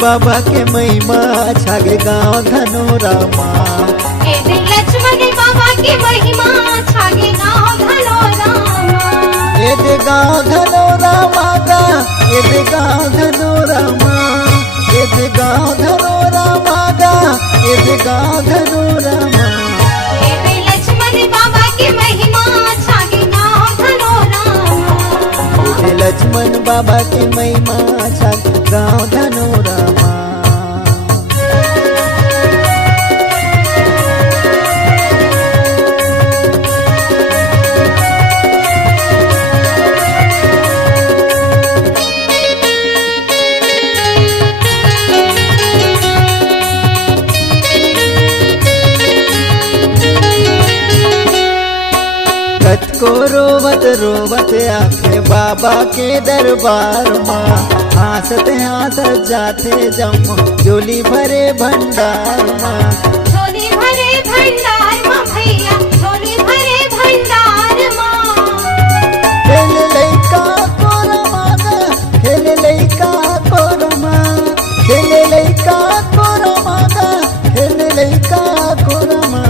बाबा के महिमा छागे गाँव धनोरामा। लक्ष्मण बाबा के महिमा छागे गाँव धनोरामा। एदे गाँव धनोरामा गा, एदे गाँव धनोरामा, एदे गाँव धनोरामा गा, एदे गाँव धनोरामा। लक्ष्मण बाबा के महिमा छागे गाँव धनोरामा। एदे लक्ष्मण बाबा के महिमा छागे गाँव धनोरामा। को रोवत रोवत आखे बाबा के दरबार माँ, हंसते हंसत जाते जम झोली भरे भंडार माँ। झोली भरे भंडार माँ भैया, झोली भरे भंडार माँ। खेल लइका को रमाना, खेल लइका को रमा, खेल लइका को रमाना, खेल लइका को रमा।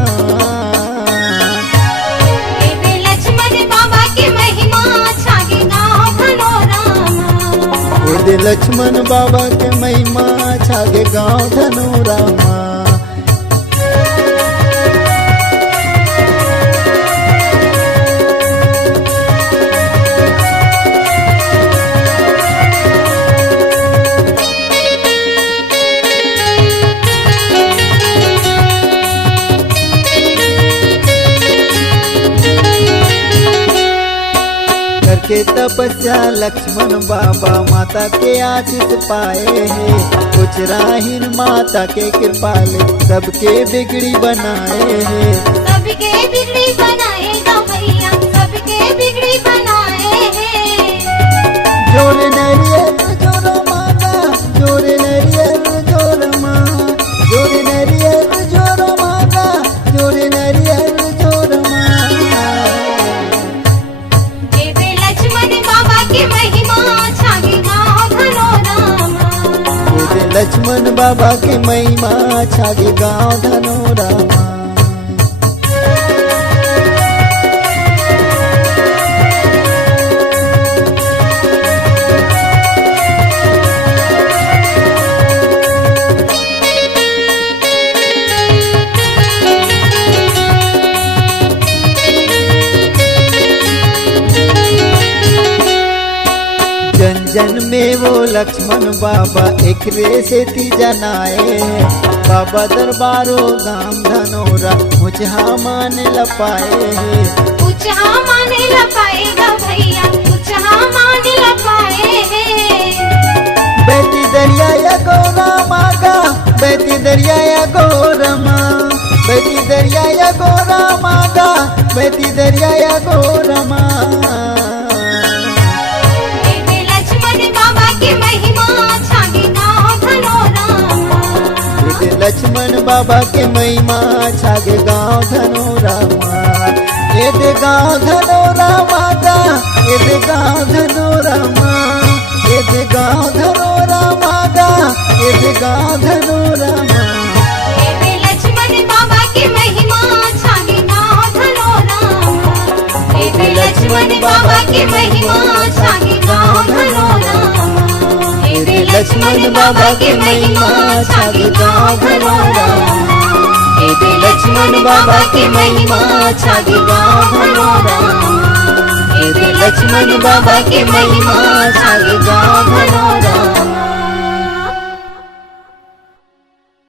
लक्ष्मण बाबा के महिमा छागे गाँव धनोरामा। के तपस्या लक्ष्मण बाबा माता के आशीष पाए हैं। कुछ राहीन माता के कृपाले सबके बिगड़ी बनाए हैं। सबके बिगड़ी बनाए गा भैया, सबके बिगड़ी बनाए हैं। जोर नरियल जोर मागा, जोर नरियल जोर माँ, जोर नरियल जोर मागा, जोर नरियल जोर माँ। लक्ष्मण बाबा के महिमा छागे गाँव धनोरामा। जन जन में वो लक्ष्मण बाबा एक रे से जनाए। बाबा दरबारो गाम धनोरा मुझहा माने लपाए। मुझहा माने लपाएगा भैया, मुझहा माने लपाए। बेटी दरिया या गोरा मागा, बेटी दरिया या गोरा माँ, बेटी दरिया या गोरा मागा, बेटी दरिया या गोरा माँ। लक्ष्मण बाबा के महिमा छागे गाँव धनोरामा। एदे गाँव धनोरामा गा, एदे गाँव धनोरामा, एदे गाँव धनोरामा गा, एदे गाँव धनोरामा। लक्ष्मण बाबा के महिमा छागे गाँव धनोरामा। लक्ष्मण बाबा के महिमा छागे गाँव धनोरामा। लक्ष्मण बाबा के महिमा छागे गाँव धनोरामा। लक्ष्मण बाबा के महिमा छागे गाँव धनोरामा। लक्ष्मण बाबा के महिमा छागे गाँव धनोरामा।